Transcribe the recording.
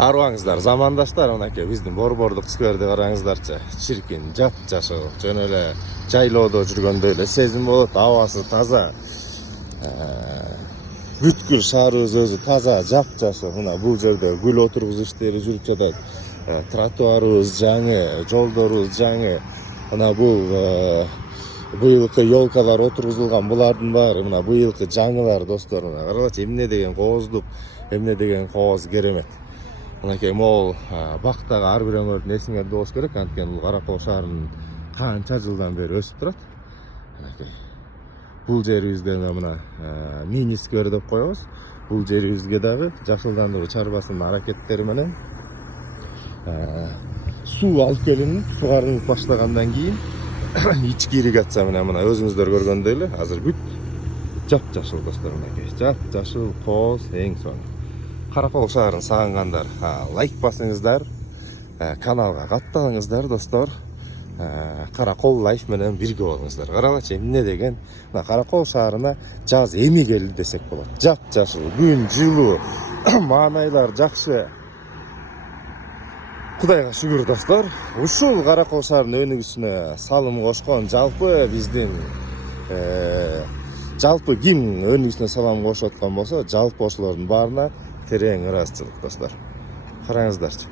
Арбаңыздар, замандаштар, мынакей биздин Борбордук скверди караңыздарчы. Чиркин, жап-жашыл, жөн эле жайлоодо жүргөндөй эле сезим болот. Абасы таза. Бүткүл шаарыбыз өзү таза, жап-жашыл. Мына бул жерде гүл отургузуу иштери жүрүп жатат. Тротуарыбыз жаңы, жолдорубуз жаңы. Мына бул быйылкы елкалар отургузулган. Булардын баары мына быйылкы жаңылар, достор. Мына карагылачы, эмне деген кооздук, эмне деген кооз керемет. Мынакей могул бактагы ар бир өңөрдүн эсиңерде болуш керек. Анткени бул Кара Кол шаарынын канча жылдан бери өсүп турат. Мынакей бул жерибизде мына мини сквер деп коебуз. Бул жерибизге дагы жашылдандыруу чарбасынын аракеттери менен суу алып келинип, сугарылып баштагандан кийин ички ирригация менен мына өзүңүздөр көргөндөй эле азыр бүт жап-жашыл, достор. Мынакей жап-жашыл кооз эң сонун. Кара Кол шаарын сагынгандар лайк басыңыздар, каналга катталыңыздар, достор. Кара Кол лайф менен бирге болуңуздар. Карагылачы, эмне деген Кара Кол шаарына жаз эми келди десек болот. Жап-жашыл, күн жылуу, маанайлар жакшы. Кудайга шүгүр, достор. Ушул Кара Кол шаарынын өнүгүшүнө салым кошкон жалпы биздин жалпы ким өнүгүшүнө салам кошуп аткан болсо, жалпы ошолордун баарына терең ыраазычылык, достор. Караңыздарчы.